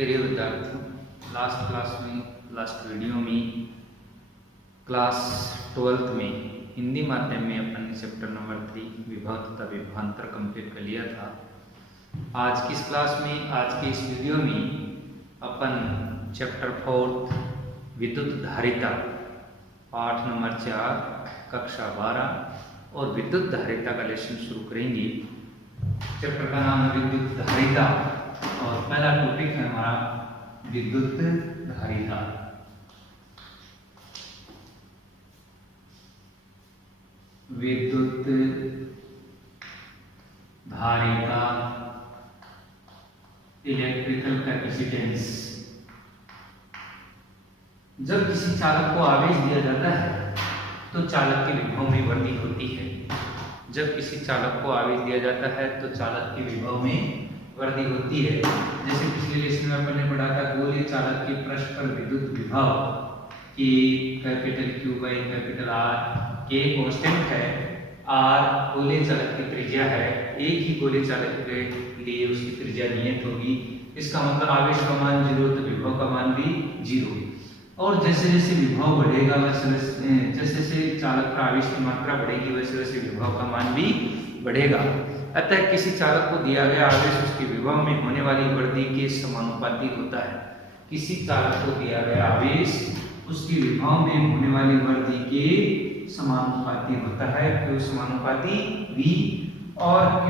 प्रिय विद्यार्थियों, last video में क्लास 12th में हिंदी माध्यम में अपन चैप्टर नंबर 3 विभव तथा विभवांतर कंप्लीट कर लिया था। आज की इस क्लास में, आज के इस वीडियो में अपन चैप्टर 4 विद्युत धारिता पाठ नंबर 4 कक्षा 12 और विद्युत धारिता का लेसन शुरू करेंगे। चैप्टर का नाम है विद्युत धारिता और पहला टॉपिक है हमारा विद्युत धारिता। विद्युत धारिता इलेक्ट्रिकल कैपेसिटेंस। जब किसी चालक को आवेश दिया जाता है तो चालक के विभव में वृद्धि होती है। जब किसी चालक को आवेश दिया जाता है तो चालक के विभव में वृद्धि होती है। जैसे पिछले लेसन में अपन ने पढ़ा था, गोलीय चालक के पृष्ठ पर विद्युत विभव की capital Q by capital R के कांस्टेंट है, R गोलीय चालक की त्रिज्या है, एक ही गोलीय चालक के लिए उसकी त्रिज्या नियत होगी। इसका मतलब आवेश का मान 0 तो विभव का मान भी 0। और जैसे जैसे विभव बढ़ेगा जैसे जैसे चालक का आवेश की मात्रा बढ़ेगी वैसे वैसे विभव का मान भी बढ़ेगा। अतः किसी चालक को दिया गया आवेश उसके विभव में होने वाली वृद्धि के समानुपाती होता है। किसी चालक को दिया गया आवेश उसके विभव में होने वाली वृद्धि के समानुपाती होता है। Q समानुपाती V और Q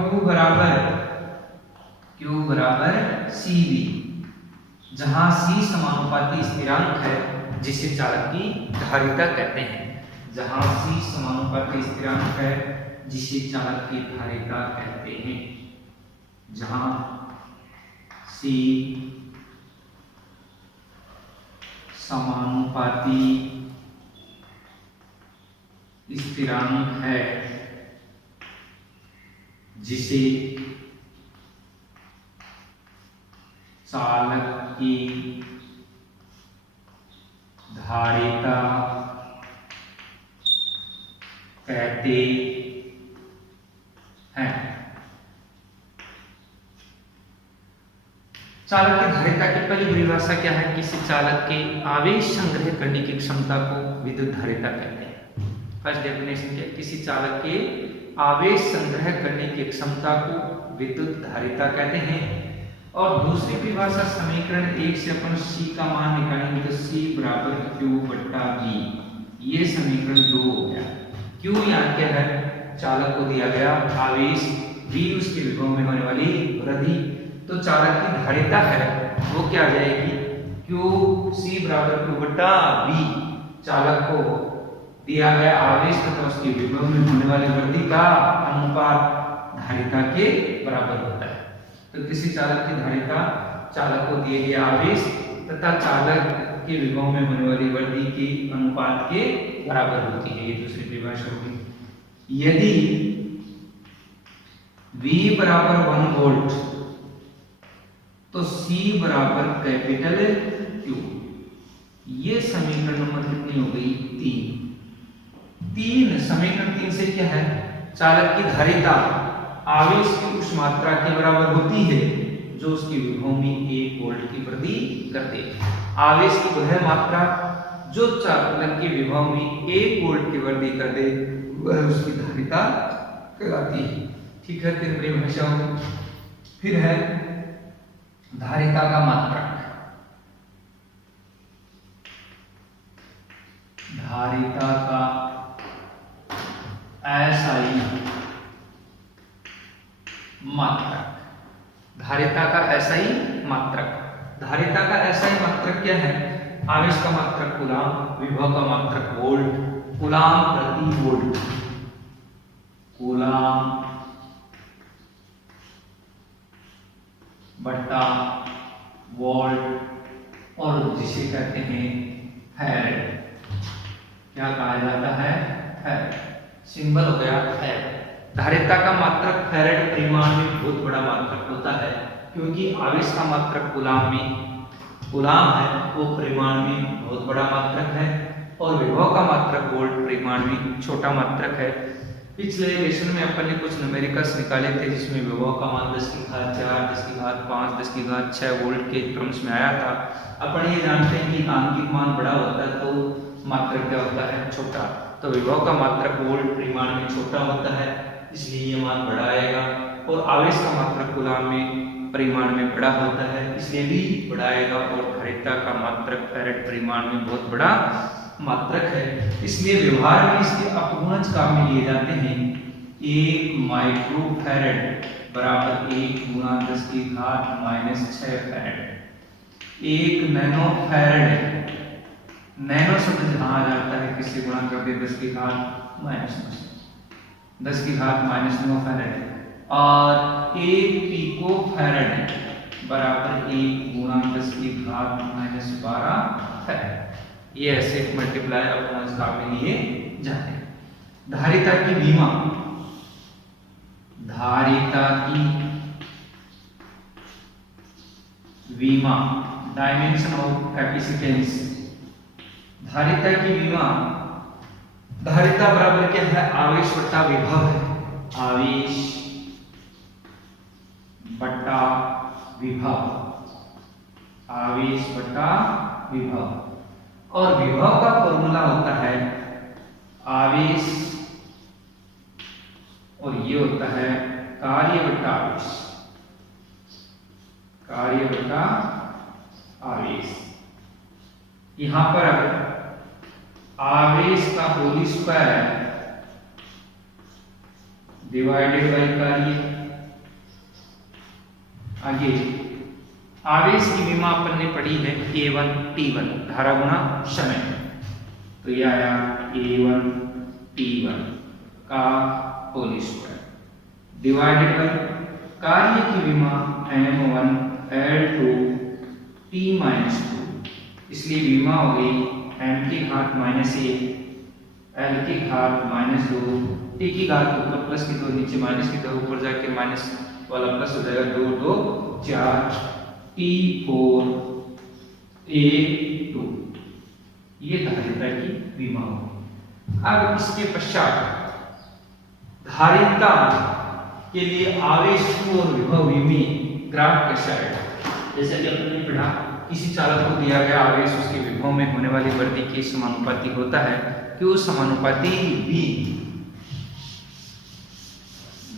बराबर CV, जहां C समानुपाती स्थिरांक है जिसे चालक की धारिता कहते हैं। जहां C समानुपाती स्थिरांक है जिसे चालक की धारिता कहते हैं। जहां C समानुपाती स्थिरांक है जिसे चालक की धारिता कहते हैं। चालक की धारिता की पहली परिभाषा क्या है? किसी चालक के आवेश संग्रह करने की क्षमता को विद्युत धारिता कहते हैं। फर्स्ट डेफिनेशन क्या है? किसी चालक के आवेश संग्रह करने की क्षमता को विद्युत धारिता कहते हैं। और दूसरी परिभाषा समीकरण 1 से अपन C का मान निकालेंगे तो C बराबर Q बट्टा V। ये समीकरण 2 हो गया। Q यहाँ क्या है? चालक को दिया गया आवेश, V उसके विभव में होने वाली वृद्धि। तो चालक की धारिता है वो क्या आ जाएगी? C बराबर Q बट्टा V। चालक को दिया गया आवेश तथा उसके विभव में होने वाली वृद्धि का अनुपात धारिता के बराबर होता है। तो किसी चालक की धारिता चालक को दिए गए आवेश तथा चालक के विभव में होने वाली वृद्धि के अनुपात के बराबर होती है। ये दूसरी परिभाषा होगी। यदि V बराबर 1 वोल्ट तो C बराबर कैपिटल Q। ये समीकरण नंबर कितनी हो गई? 3। समीकरण 3 से क्या है? चालक की धारिता आवेश की उस मात्रा के बराबर होती है जो उसके विभव में 1 वोल्ट की वृद्धि कर दे। आवेश की वह मात्रा जो चालक के विभव में 1 वोल्ट की वृद्धि कर दे वह उसकी धारिता कहलाती है। ठीक है, तीन परिभाषा होगी। फिर है धारिता का मात्रक। धारिता का SI मात्रक। धारिता का SI मात्रक। धारिता का SI मात्रक क्या है? आवेश का मात्रक कूलाम, विभव का मात्रक वोल्ट, कूलाम प्रति वोल्ट, कूलाम बट्टा वोल्ट और जिसे कहते हैं फैरेड। क्या कहा जाता है? फैरेड। सिंबल हो गया फैरेड। धारिता का मात्रक फैरेड परिमाण में बहुत बड़ा मात्रक होता है क्योंकि आवेश का मात्रक कूलाम है, वो परिमाण में बहुत बड़ा मात्रक है और विभव का मात्रक वोल्ट परिमाण में छोटा मात्रक है। पिछले लेसन में अपन ने कुछ न्यूमेरिकल्स निकाले थे जिसमें विभव का मान 10 की घात 4, 10 की घात 5, 10 की घात 6 वोल्ट के क्रम्स में आया था। अपन ये जानते हैं कि आंतरिक मान बड़ा होता है तो मात्रक क्या होता है, छोटा। तो विभव का मात्रक वोल्ट परिमाण में छोटा होता है, इसलिए ये मान बड़ा आएगा। और आवेश का मात्रक कूलाम में परिमाण में बड़ा होता है, इसलिए भी बड़ा आएगा। और धारिता का मात्रक फैरेड परिमाण में बहुत बड़ा मात्रक है, इसलिए व्यवहार में इसके अपगुणज काम में लिए जाते हैं। 1 माइक्रो फैरेड बराबर 1 गुणा 10 की घात -6 फैरेड। 1 नैनो फैरेड, नैनो शब्द जहां आ जाता है किससे गुणा कर दे 10 की घात -10 की घात -9 फैरेड। और 1 पिको फैरेड बराबर 1 गुणा 10 की घात -12 फैरेड। ये ऐसे मल्टीप्लाई अपगुणज काम में लिए जाते हैं। धारिता की विमा, धारिता की विमा डायमेंशन ऑफ कैपेसिटेंस। धारिता की विमा, धारिता बराबर क्या है, आवेश बटा विभव है। आवेश बटा विभव, आवेश बटा विभव। और विभव का फॉर्मूला होता है आवेश, और ये होता है कार्य बटा आवेश, कार्य बटा आवेश। यहां पर आवेश का होल स्क्वायर डिवाइडेड बाय कार्य। आगे आवेश की विमा अपन ने पढ़ी है A1 T1 धारा गुणा समय। तो ये आया A1 T1 का होल स्क्वायर डिवाइडेड बाय कार्य की विमा M1 L2 T-2, इसलिए विमा हो गई m की घात -1 L की घात -2 T की घात ऊपर प्लस की 2 नीचे माइनस की 2 ऊपर जाके माइनस वाला प्लस हो जाएगा 2 2 4 T4 A2। ये धारिता की विमा होगी। अब इसके पश्चात धारिता के लिए आवेश Q और विभव V में ग्राफ कैसा है। जैसे कि आपने पढ़ा, किसी चालक को दिया गया आवेश उसके विभव में होने वाली वृद्धि के समानुपाती होता है। Q समानुपाती V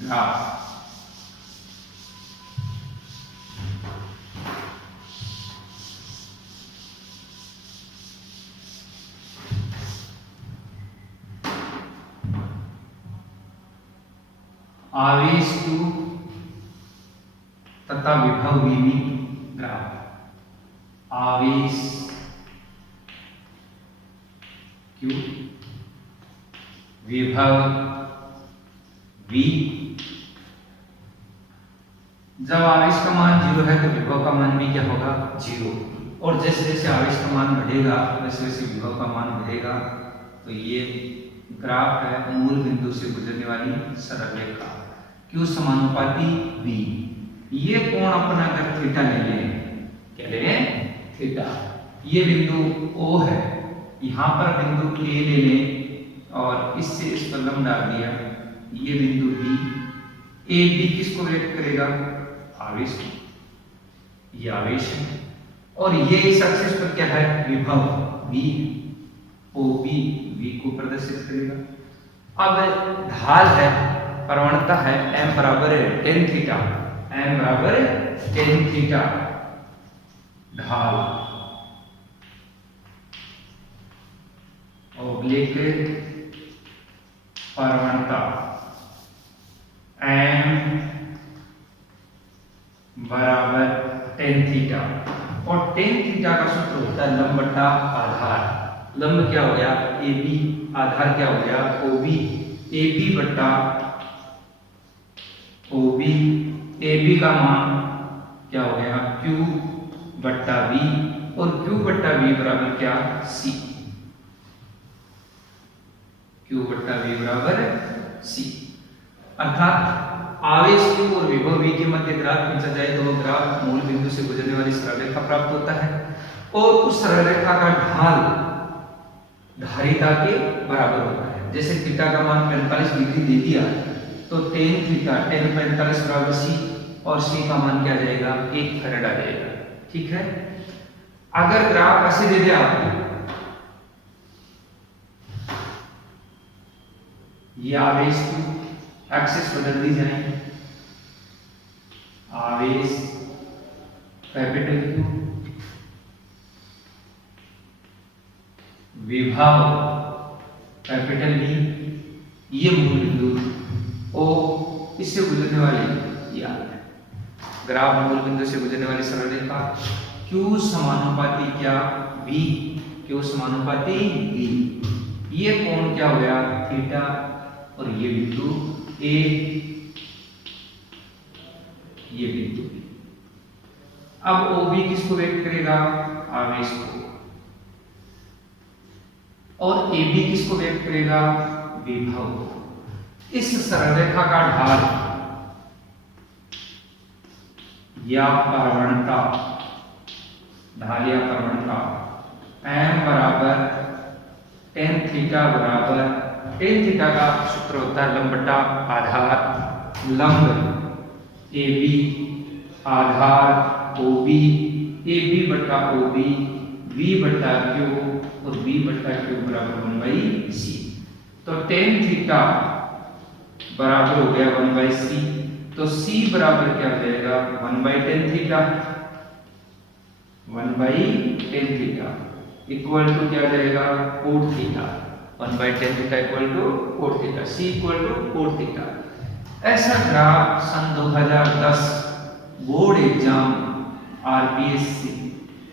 ग्राफ आवेश Q तथा विभव V में ग्राफ। आवेश Q, विभव V। जब आवेश का मान 0 है तो विभव का मान भी क्या होगा, 0। और जैसे जैसे आवेश का मान बढ़ेगा वैसे वैसे विभव का मान बढ़ेगा। तो ये ग्राफ है मूल बिंदु से गुजरने वाली सरल रेखा Q समानुपाती V। ये कोण अपन अगर थीटा ले लें, क्या ले लें, थीटा। ये बिंदु O है, यहां पर बिंदु A ले लें और इससे इस पर लंब डाल दिया। ये बिंदु B, A B किसको व्यक्त करेगा, आवेश को। ये आवेश है और ये इस एक्सिस पर क्या है, विभव V। OB V को प्रदर्शित करेगा। अब ढाल है, प्रवणता है m बराबर tan थीटा, m बराबर tan थीटा। ढाल ऑब्लिक प्रवणता m बराबर tan थीटा। और tan थीटा का सूत्र होता है लंब बटा आधार। लंब क्या हो गया, AB, आधार क्या हो गया, OB। AB बटा OB, AB का मान क्या हो गया, Q बट्टा V। और Q बट्टा V बराबर क्या, C। Q बट्टा V बराबर C। अर्थात आवेश Q और विभव V के मध्य ग्राफ खींचा जाए तो वो ग्राफ मूल बिंदु से गुजरने वाली सरल रेखा प्राप्त होता है। और उस सरल रेखा का ढाल धारिता के बराबर होता है। जैसे थीटा का मान 45 डिग्री दे दिया तो टेन थीटा 10 45 बराबर सी, और सी का मान क्या जाएगा 1 फैराड आ जाएगा। ठीक है, अगर ग्राफ ऐसे दे दिया आपको, ये आवेश की एक्सिस बदल दी जाए, आवेश कैपिटल क्यू, विभव कैपिटल बी, ये मूल बिंदु ओ, इससे गुजरने वाली या ग्राफ मूल बिंदु से गुजरने वाली सरल रेखा क्यू समानुपाती क्या v, क्यू समानुपाती v, ये कोण क्या हो गया थीटा, और ये बिंदु ए, ये बिंदु बी। अब OB किसको व्यक्त करेगा आवेश को, और AB किसको व्यक्त करेगा विभव को। इस सरल रेखा का ढाल या प्रवणता, ढाल या प्रवणता m बराबर tan थीटा बराबर, tan थीटा का सूत्र होता है लंब बटा आधार, लंब AB आधार OB, AB बटा OB, V बटा Q, और V बटा Q बराबर 1/c। तो tan थीटा बराबर हो गया 1/c, तो C बराबर क्या हो जाएगा 1/tan theta, 1/tan theta equal to क्या जाएगा cot theta, 1/tan theta equal to cot theta, C equal to cot theta. ऐसा ग्राफ सन 2010 बोर्ड एग्जाम RPSC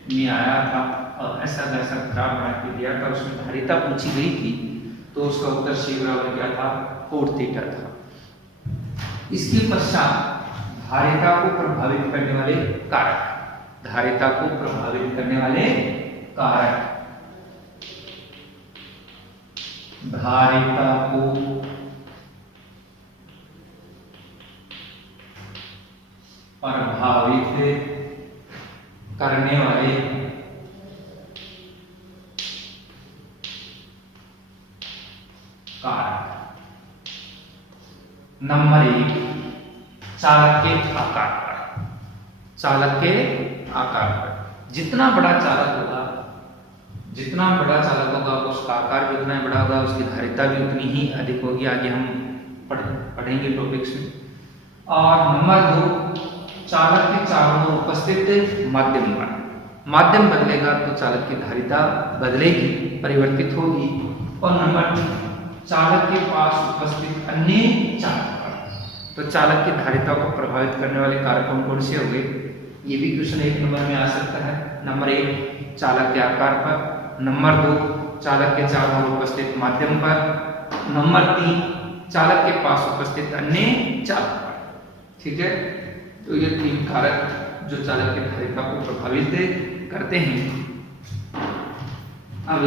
में आया था, और ऐसा ग्राफ बना के दिया था, उसमें धारिता पूछी गई थी, तो उसका उत्तर C बराबर क्या था cot थीटा था। इसके पश्चात धारिता को प्रभावित करने वाले कारक, धारिता को प्रभावित करने वाले कारक, धारिता को प्रभावित करने वाले कारक। नंबर 1 चालक के आकार पर, चालक के आकार पर जितना बड़ा चालक होगा, जितना बड़ा चालक होगा उसका आकार भी उतना बड़ा होगा, उसकी धारिता भी उतनी ही अधिक होगी। आगे हम पढ़ेंगे टॉपिक्स में। और नंबर 2 चालक के चारों ओर उपस्थित माध्यम पर, माध्यम बदलेगा तो चालक की धारिता बदलेगी, परिवर्तित होगी। और नंबर 3 चालक के पास उपस्थित अन्य चालक पर, तो चालक की धारिता को प्रभावित करने वाले कारक कौन कौन से होंगे, ये भी क्वेश्चन 1 नंबर में आ सकता है। नंबर 1 चालक के आकार पर, नंबर 2 चालक के चारों ओर उपस्थित माध्यम पर, नंबर 3 चालक के पास उपस्थित अन्य चालक पर। ठीक है, तो ये 3 कारक जो चालक की धारिता को प्रभावित करते हैं। अब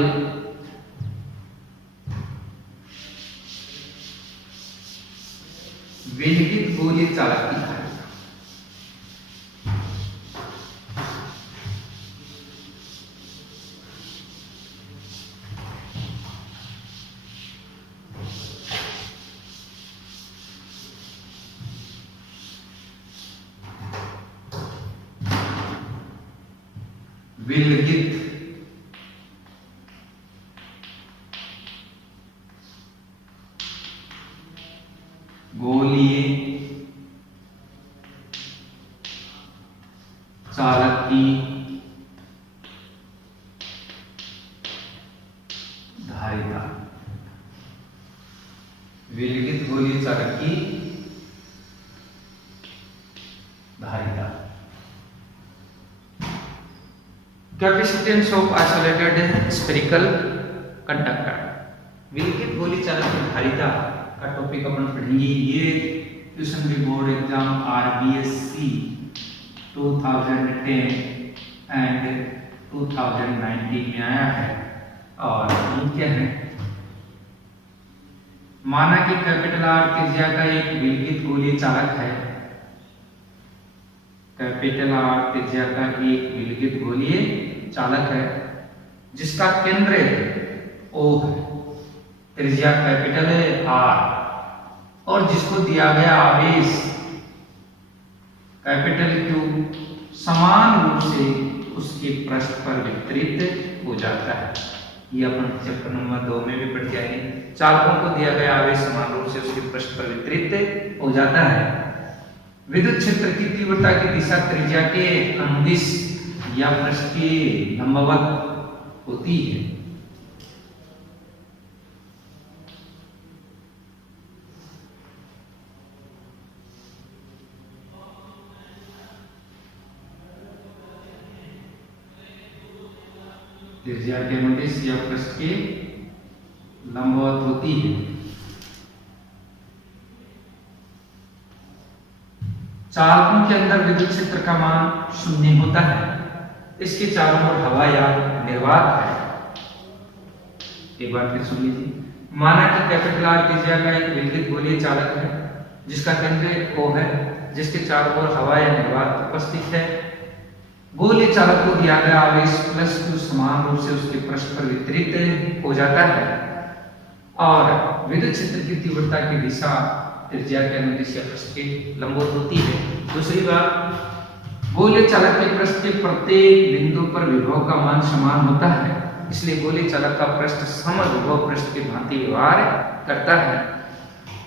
विलगित गोलीय चालक की धारिता, विलगित गोलीय चालक की धारिता, विलगित गोलीय चालक की धारिता। Capacitance of isolated spherical conductor, विलगित गोलीय चालक की धारिता का टॉपिक अपन पढ़ेंगे। ये क्वेश्चन भी बोर्ड एग्जाम RBSC 2010 एंड 2019 में आया है। और ये क्या है, माना कि कैपिटल R त्रिज्या का एक विलगित गोलीय चालक है, कैपिटल R त्रिज्या का एक विलगित गोलीय चालक है जिसका केंद्र O है, त्रिज्या कैपिटल है आर, और जिसको दिया गया आवेश कैपिटल क्यू समान रूप से उसके पृष्ठ पर वितरित हो जाता है। ये अपन चैप्टर नंबर 2 में भी पढ़ के आए। चालकों को दिया गया आवेश समान रूप से उसके पृष्ठ पर वितरित हो जाता है। विद्युत क्षेत्र की तीव्रता की दिशा त्रिज्या के अनुदिश या पृष्ठ के लंबवत होती है। त्रिज्या के अनुदिश या पृष्ठ के लंबवत होती है। चालकों के अंदर विद्युत क्षेत्र का मान 0 होता है। इसके चारों ओर हवा या निर्वात है। एक बार फिर सुन लीजिए। माना कि कैपिटल आर त्रिज्या का एक विद्युत गोलीय चालक है जिसका केंद्र O है, जिसके चारों ओर हवा या निर्वात उपस्थित है। गोलीय चालक को दिया गया आवेश प्लस Q समान रूप से उसके पृष्ठ पर वितरित हो जाता है और विद्युत क्षेत्र की तीव्रता की दिशा त्रिज्या के अनुदिश या पृष्ठ के लंबवत होती है। दूसरी बात, गोलीय चालक के पृष्ठ के प्रत्येक बिंदु पर विभव का मान समान होता है, इसलिए गोलीय चालक का पृष्ठ समविभव पृष्ठ के भांति व्यवहार करता है।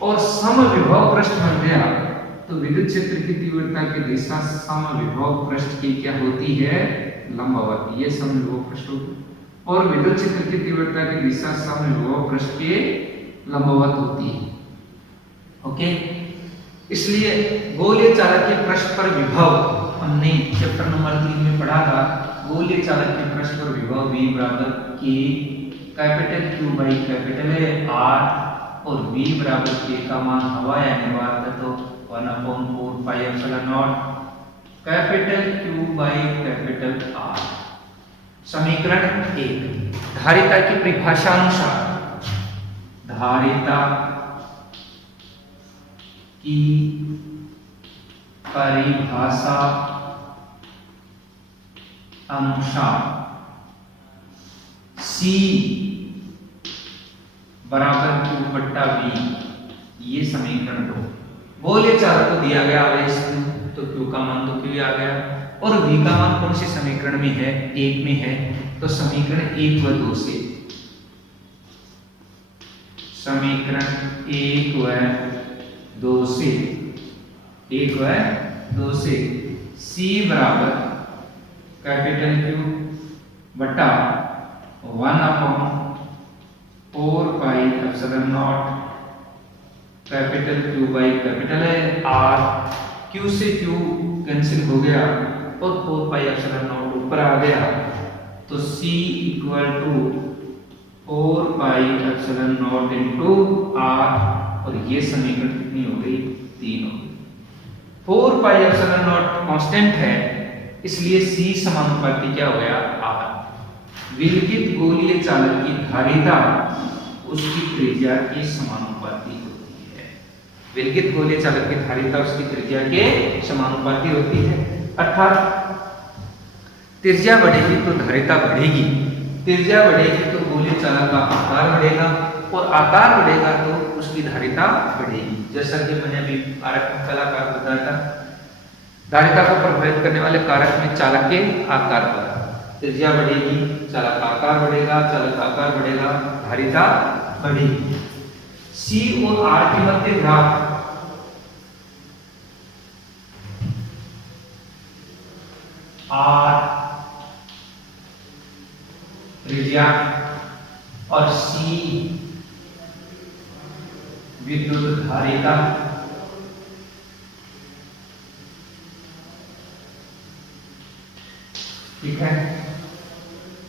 और समविभव पृष्ठ बन गया तो विद्युत क्षेत्र की तीव्रता की दिशा समविभव पृष्ठ की क्या होती है? लंबवत। ये समविभव पृष्ठ होगी और विद्युत क्षेत्र की तीव्रता की दिशा समविभव पृष्ठ के लंबवत होती है। ओके, इसलिए गोलीय चालक के पृष्ठ पर विभव हमने चैप्टर नंबर 3 में पढ़ा था। गोलीय चालक के पृष्ठ पर विभव V बराबर K capital Q by capital R और V बराबर K का मान हवा या निर्वात है तो 1/4 पाई epsilon not capital Q by capital R। समीकरण 1, धारिता की परिभाषा अनुसार धारिता की परिभाषा अनुसार C बराबर Q बट्टा V। ये समीकरण 2। गोलीय चालक को दिया गया आवेश तो Q का मान तो Q आ गया और V का मान कौन से समीकरण में है? 1 में है। तो समीकरण 1 व 2 से समीकरण 1 व 2 से 1 व 2 से C बराबर कैपिटल Q बटा 1/4 पाई epsilon not capital Q by capital R। Q से Q कैंसिल हो गया और 4 पाई एप्सिलॉन नॉट ऊपर आ गया तो C equal to 4 pi epsilon not into R और ये समीकरण कितनी हो गई? 3 हो गई। 4 पाई एप्सिलॉन नॉट कांस्टेंट है इसलिए C समानुपाती क्या हो गया? R। विलगित गोलीय चालक की धारिता उसकी त्रिज्या के समानुपाती होती है। विलगित गोलीय चालक की धारिता उसकी त्रिज्या के समानुपाती होती है। अर्थात त्रिज्या बढ़ेगी तो धारिता बढ़ेगी, त्रिज्या बढ़ेगी तो गोलीय चालक का आकार बढ़ेगा और आकार बढ़ेगा तो उसकी धारिता बढ़ेगी। जैसा कि मैंने अभी कारक में पहला कारक बताया था, धारिता को प्रभावित करने वाले कारक में चालक के आकार पर त्रिज्या बढ़ेगी, चालक का आकार बढ़ेगा, चालक का आकार बढ़ेगा, धारिता बढ़ेगी। C और R के मध्य ग्राफ R त्रिज्या और C विद्युत धारिता। ठीक है,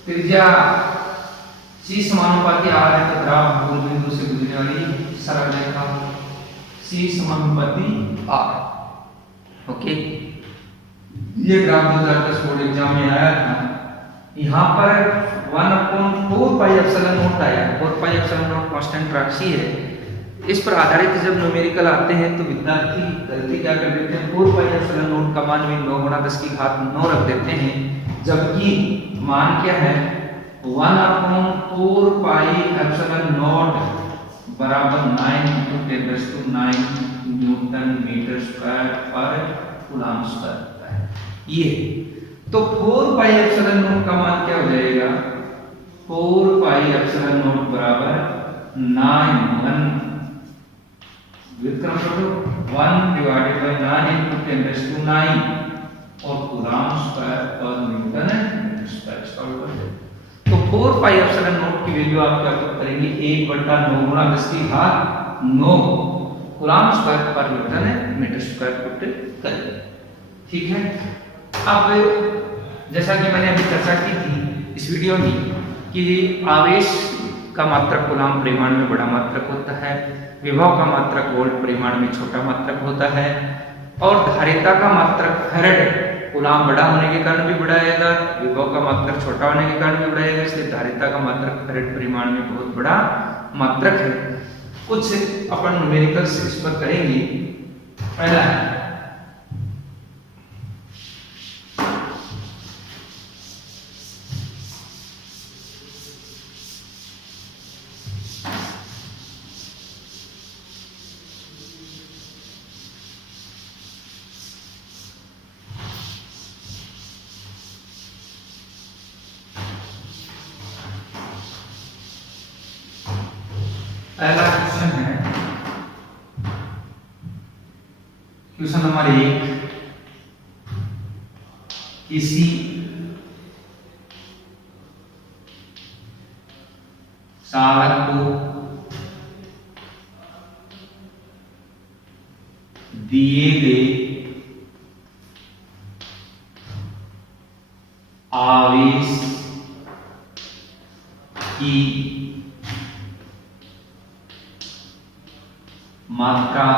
त्रिज्या C समानुपाती R है तो ग्राफ मूल बिंदु से गुजरने वाली सरल रेखा C समानुपाती R। ओके, ये ग्राफ 2010 बोर्ड एग्जाम में आया था। यहाँ पर 1/4 पाई एप्सिलॉन नॉट आया। 4 पाई एप्सिलॉन नॉट कांस्टेंट राशि है। इस पर आधारित जब न्यूमेरिकल आते हैं तो विद्यार्थी गलती क्या कर देते हैं? 4 पाई एप्सिलॉन नॉट का मान भी 9 गुणा 10 की घात 9 रख देते हैं, जबकि मान क्या है? 1/4 पाई एप्सिलॉन नॉट बराबर 9 न्यूटन मीटर स्क्वायर पर कूलम्ब स्क्वायर होता है। ये तो 4 पाई एप्सिलॉन नॉट का मान क्या हो जाएगा? 4 पाई एप्सिलॉन नॉट बराबर 9 व्युत्क्रम करो 1 डिवाइडेड बाय 9 into 10⁹ और कूलम्ब स्क्वायर पर न्यूटन मीटर स्क्वायर इसका उत्तर है। तो 4 पाई एप्सिलॉन नॉट की वैल्यू आप क्या पुट करेंगे? 1/9 गुणा 10⁹ कूलम्ब स्क्वायर पर न्यूटन मीटर स्क्वायर पुट करेंगे। ठीक है। अब जैसा कि मैंने अभी चर्चा की थी इस वीडियो में कि आवेश का मात्रक कूलम्ब परिमाण में बड़ा मात्रक होता है, विभव का मात्रक वोल्ट परिमाण में छोटा मात्रक होता है, और धारिता का मात्रक फैराड कूलम्ब बड़ा होने के कारण भी बढ़ाएगा, विभव का मात्रक छोटा होने के कारण भी बढ़ाएगा, इसलिए धारिता का मात्रक फैराड परिमाण में बहुत बड़ा मात्रक है। कुछ अपन न्यूमेरिकल्स इस पर करेंगे। पहला है क्वेश्चन नंबर 1, किसी चालक को दिए गए आवेश की मात्रा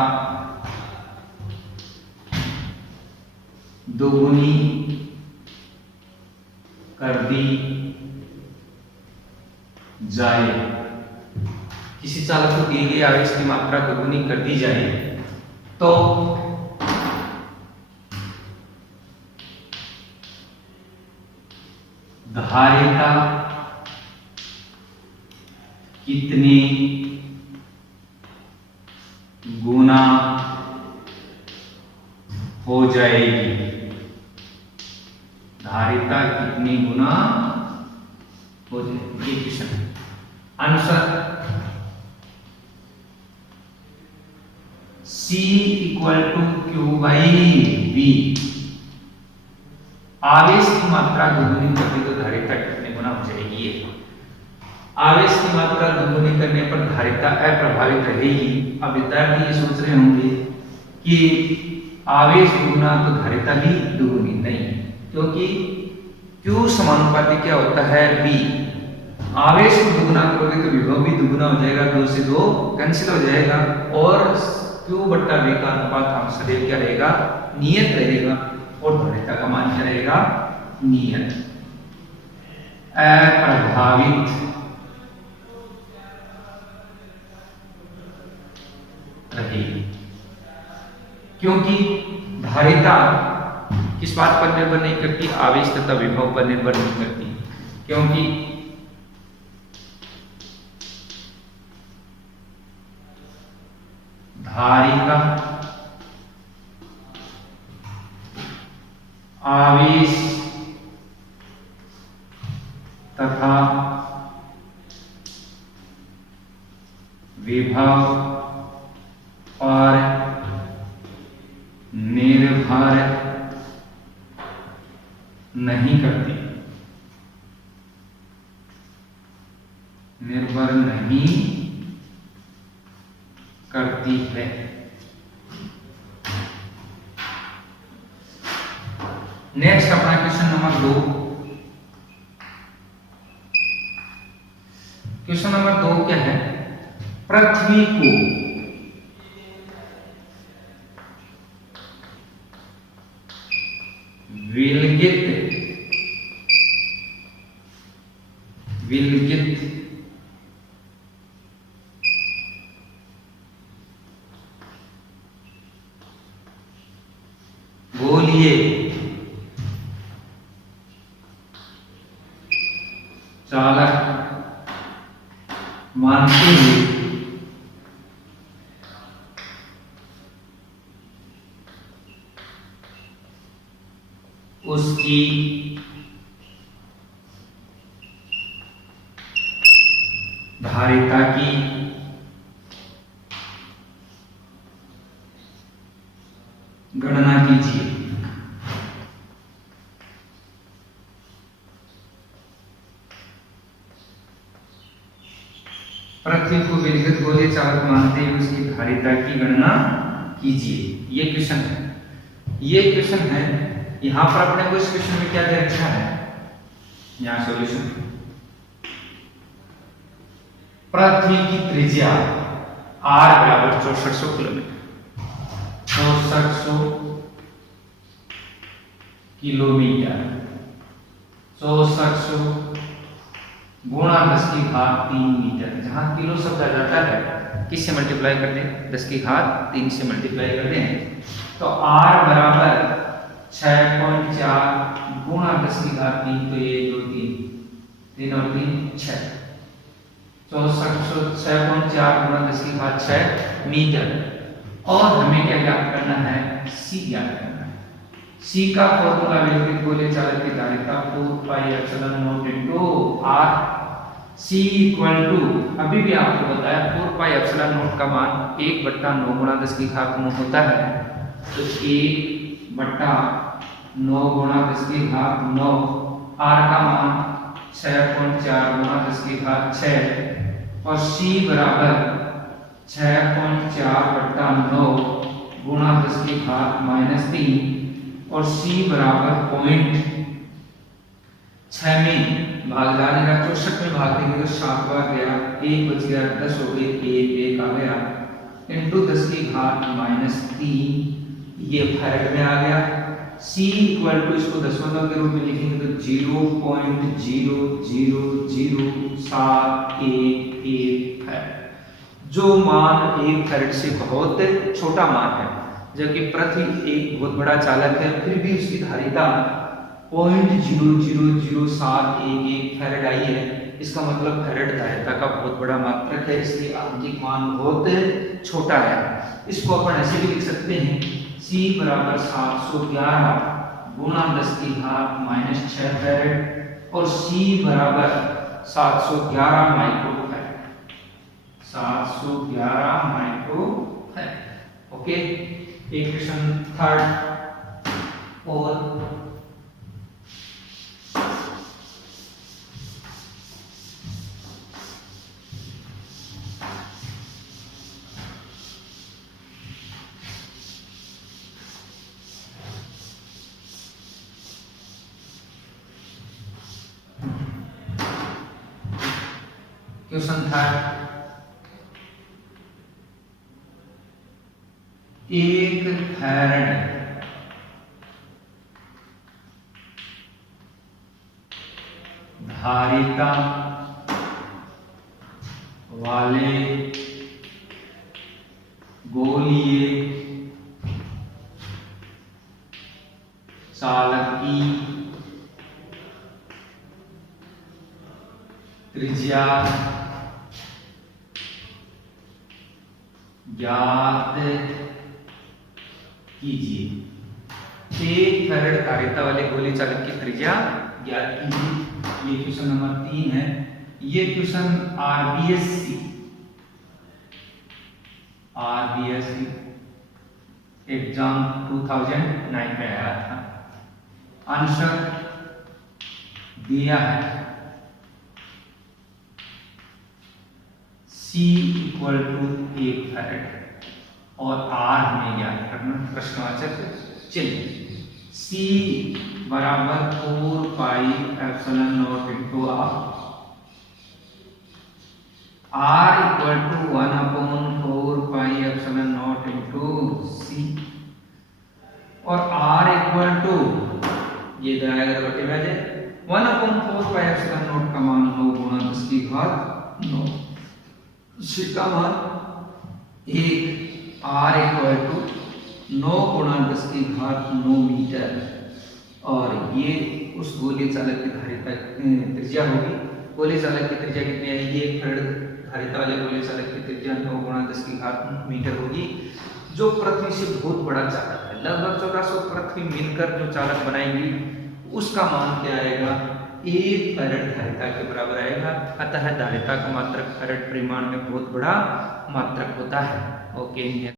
दोगुनी कर दी जाए। किसी चालक को दिए गए आवेश की मात्रा दोगुनी कर दी जाए तो धारिता कितने गुना हो जाएगी? धारिता कितनी गुना हो जाएगी? ये क्वेश्चन है। Answer C = Q/V। आवेश की मात्रा दोगुनी करने तो धारिता कितने गुना हो जाएगी? आवेश की मात्रा दोगुनी करने पर धारिता अप्रभावित रहेगी। अब विद्यार्थी ये सोच रहे होंगे कि आवेश दुगुना तो धारिता भी दुगुनी नहीं, क्योंकि Q समानुपाती क्या होता है? V। आवेश को दुगुना करोगे तो विभव भी दुगुना हो जाएगा, 2 से 2 कैंसिल हो जाएगा, और Q/V का अनुपात हमेशा क्या रहेगा? नियत रहेगा, और धारिता का मान क्या रहेगा? नियत। अप्रभावित रहेगी, क्योंकि धारिता किस बात पर निर्भर नहीं करती? आवेश तथा विभव पर निर्भर नहीं करती, क्योंकि धारिता आवेश तथा विभव पर निर्भर नहीं करती, निर्भर नहीं करती है। नेक्स्ट अपना क्वेश्चन नंबर 2। क्वेश्चन नंबर 2 क्या है? पृथ्वी को विलगित गोलीय चालक मानते हुए उसकी धारिता की गणना कीजिए। पृथ्वी को विलगित गोलीय चालक मानते हुए उसकी धारिता की गणना कीजिए। ये क्वेश्चन है, ये क्वेश्चन है। यहां पर अपने को इस क्वेश्चन में क्या दे रखा है, यहां सॉल्यूशन, पृथ्वी की त्रिज्या r बराबर 6400 किलोमीटर, 6400 किलोमीटर, 6400 गुणा 10³ मीटर। जहां किलो शब्द आ जाता है किससे मल्टीप्लाई कर दें, 10³ से मल्टीप्लाई कर दें, तो r बराबर 6.4 गुणा 10³ तो ये 2 3 और 3 6, 6400 6.4 गुणा 10³ मीटर। और हमें क्या ज्ञात करना है, c ज्ञात करना है। c का फॉर्मूला विलगित गोलीय चालक की धारिता 4πε0 r। c इक्वल टू, अभी भी आपको बताया 4πε0 का मान 1/9 गुणा 10³ होता है, तो 1/9 गुणा 10³ r का मान 6.4 गुणा 10/6 और c बराबर 6.4/9 गुणा 10⁻³ और c बराबर 0.6 में भाग जाने का 64 में भाग देंगे तो 7 बार गया, 1 बच गया, 10 हो गए, 1 आ गया, इंटू 10⁻³ ये फैरेड में आ गया। c इक्वल टू, इसको दशमलव के रूप में लिखेंगे तो 0.00071 फैरेड, जो मान 1 फैरेड से बहुत छोटा मान है। जबकि पृथ्वी एक बहुत बड़ा चालक है, फिर भी उसकी धारिता 0.00071 फैरेड आई है। इसका मतलब फैरेड धारिता का बहुत बड़ा मात्रक है, इसलिए आंतरिक मान बहुत छोटा है। इसको अपन ऐसे भी लिख सकते हैं, c बराबर 711 गुणा 10⁻⁻6 फैरेड और c बराबर 711 माइक्रोफैरेड, 711 माइक्रोफैरेड। ओके, एक क्वेश्चन थर्ड और क्वेश्चन थर्ड, एक फैरेड धारिता वाले गोलीय चालक की त्रिज्या ज्ञात कीजिए। एक फैरेड धारिता वाले गोलीय चालक की त्रिज्या ज्ञात कीजिए। ये क्वेश्चन नंबर 3 है। ये क्वेश्चन आरबीएससी एग्जाम 2009 में आया था। आंसर दिया है C इक्वल टू 1 फैरेड और R हमें ज्ञात करना, प्रश्नवाचक चिन्ह। C बराबर 4πε0 into R equal to 1/4πε0 into C और R इक्वल टू, ये जाएगा बटे में 1/4πε0 का मान 9 गुणा 10⁻9, C का मान 1, R इक्वल टू 9 गुणा 10⁻9 मीटर और ये उस गोलीय चालक की धारिता त्रिज्या होगी। गोलीय चालक की त्रिज्या कितनी है, ये एक फैरेड धारिता वाले गोलीय चालक की त्रिज्या 9 गुणा 10⁻9 मीटर होगी, जो पृथ्वी से बहुत बड़ा चालक है। लगभग 1400 पृथ्वी मिलकर जो चालक बनाएंगी उसका मान क्या आएगा, 1 फैरेड धारिता के बराबर आएगा। अतः धारिता का मात्रक फैरेड परिमाण में बहुत बड़ा मात्रक होता है। ओके।